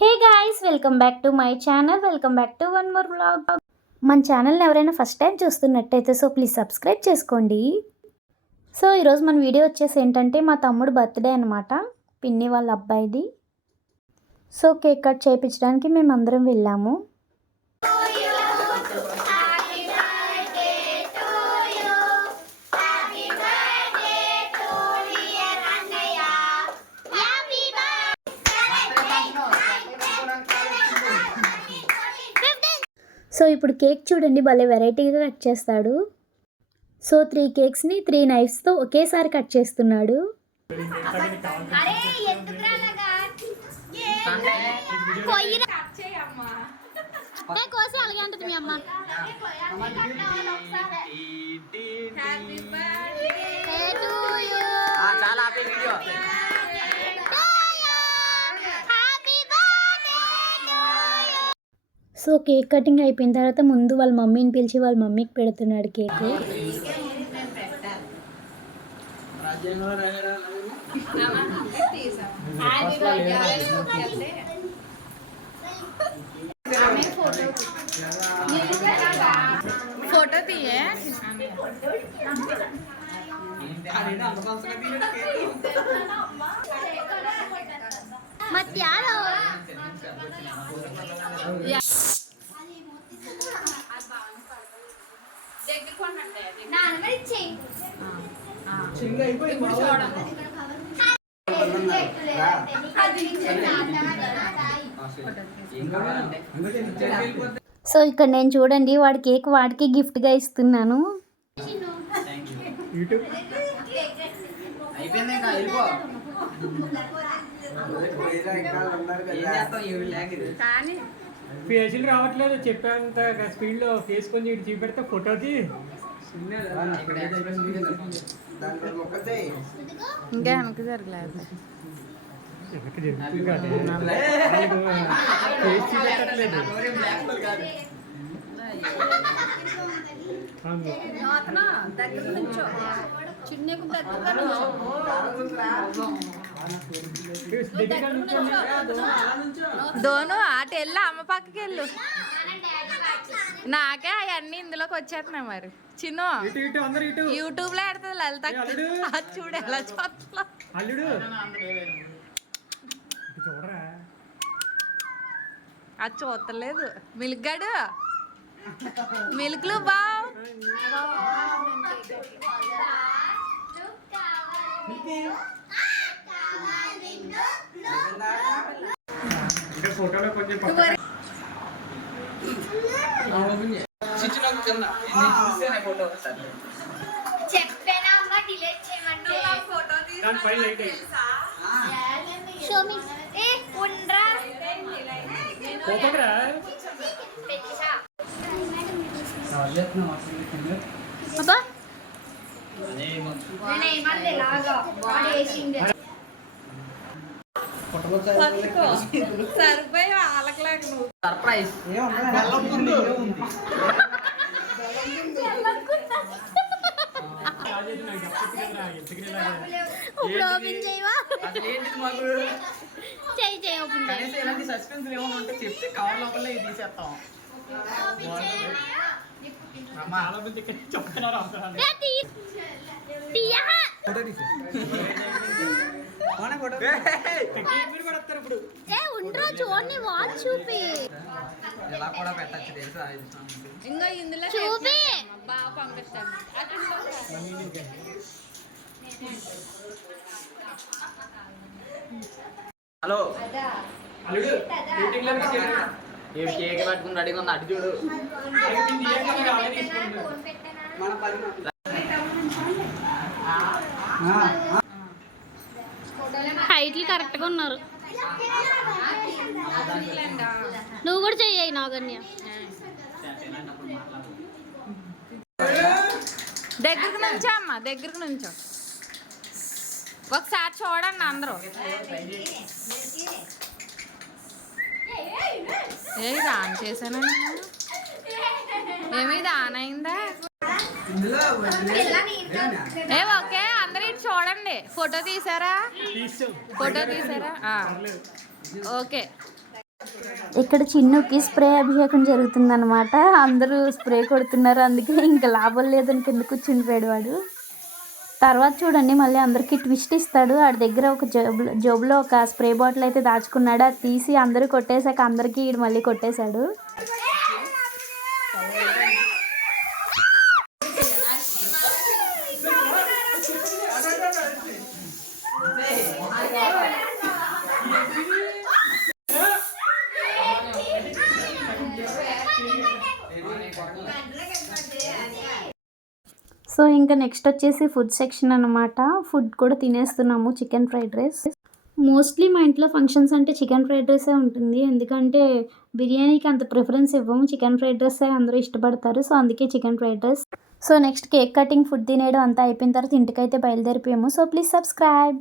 Hey guys welcome back to my channel welcome back to one more blog మన ఛానల్ని ఎవరైనా first time చూస్తున్నట్టయితే so please subscribe చేసుకోండి. So ఈరోజు మన వీడియో వచ్చేసి ఏంటంటే మా తమ్ముడు బర్త్డే అనమాట పిన్ని వాళ్ళ అబ్బాయిది. సో కేక్ కట్ చేయించడానికి మేము అందరం వెళ్ళాము. సో ఇప్పుడు కేక్ చూడండి భలే వెరైటీగా కట్ చేస్తాడు. సో త్రీ కేక్స్ని త్రీ నైఫ్స్తో ఒకేసారి కట్ చేస్తున్నాడు. కోసి అలాగే అంటది మీ అమ్మ. సో కేక్ కటింగ్ అయిపోయిన తర్వాత ముందు వాళ్ళ మమ్మీని పిలిచి వాళ్ళ మమ్మీకి పెడుతున్నాడు కేక్ ఫోటో తీయే ఇప్పుడు చూడండి సో ఇక్కడ నేను చూడండి వాడి కేక్ వాడికి గిఫ్ట్గా ఇస్తున్నాను. అయిపోయింది ఫేషియల్ రావట్లేదు చెప్పేంత స్పీడ్లో ఫేస్ కొంచెం ఇటు చూపెడితే ఫోటోకి. ఇంకా వెనక్కి జరగలేదు జరుగుతుంది ఫేస్ చూపెట్టట్లేదు. దగ్గర నుంచో చిన్నకు. దోను అటు వెళ్ళు అమ్మ పక్కకి వెళ్ళు. నాకే అవన్నీ ఇందులోకి వచ్చేస్తున్నాయి మరి. చిన్న ఇటు ఇటు అందరు ఇటు. యూట్యూబ్లో ఆడుతుంది లలిత? అది చూడు ఎలా చూస్తా అది చూస్తలేదు. మిల్గాడు మిల్క్లు బావ్. ఇంకా ఫోటోలో కొంచెం కింద. నేను చూస్తేనే ఫోటో వస్తుంది. దాని పైన లైట్ వేయి. ఫోటోగ్రా అబ్బా సరిపోయి నువ్వు సర్ప్రైజ్? ఇప్పుడు ఓపెన్ చేయవా చేయి చేయి ఓపెన్ చేయి ఇలాంటి సస్పెన్స్ ఏమైనా ఉంటే చెప్తే కవర్ లోపల ఇది తీసేస్తాం చెప్తున్నారు చూడండి వాచ్ చూపి. ఇలా కూడా పెట్టచ్చు తెలుసా? ఇంకా ఇందులో చూపి. బాగా పంపిస్తాను హలో. అల్లుడు కేక్ పట్టుకుని రెడీగా ఉంది అటు చూడు. హైట్లు కరెక్ట్గా ఉన్నారు. నువ్వు కూడా చెయ్యి నాగన్య. దగ్గరకు నుంచో అమ్మ దగ్గరకు నుంచో. ఒకసారి చూడండి అందరూ. ఏ ఆన్ చేశాను? ఏమి ఇది ఆన్ అయిందా? ఏ ఓకే. ఓకే ఫోటో తీసారా? ఫోటో తీసారా? ఓకే. ఇక్కడ చిన్నుకి స్ప్రే అభిషేకం జరుగుతుందన్నమాట. అందరూ స్ప్రే కొడుతున్నారు అందుకే ఇంకా లాభం లేదని కింద కూర్చుండిపోయాడు వాడు తర్వాత చూడండి మళ్ళీ అందరికీ ట్విస్ట్ ఇస్తాడు. ఆడి దగ్గర ఒక జోబులో జోబులో ఒక స్ప్రే బాటిల్ అయితే దాచుకున్నాడు. అది తీసి అందరూ కొట్టేశాక అందరికీ ఈడు మళ్ళీ కొట్టేశాడు. సో ఇంకా నెక్స్ట్ వచ్చేసి ఫుడ్ సెక్షన్ అనమాట ఫుడ్ కూడా తినేస్తున్నాము చికెన్ ఫ్రైడ్ రైస్ మోస్ట్లీ మా ఇంట్లో ఫంక్షన్స్ అంటే చికెన్ ఫ్రైడ్ రైసే ఉంటుంది. ఎందుకంటే బిర్యానీకి అంత ప్రిఫరెన్స్ ఇవ్వము. చికెన్ ఫ్రైడ్ రైసే అందరూ ఇష్టపడతారు. సో అందుకే chicken fried rice so next cake cutting food తినేయడం అంతా అయిపోయిన తర్వాత ఇంటికైతే బయలుదేరిపోయాము. So please subscribe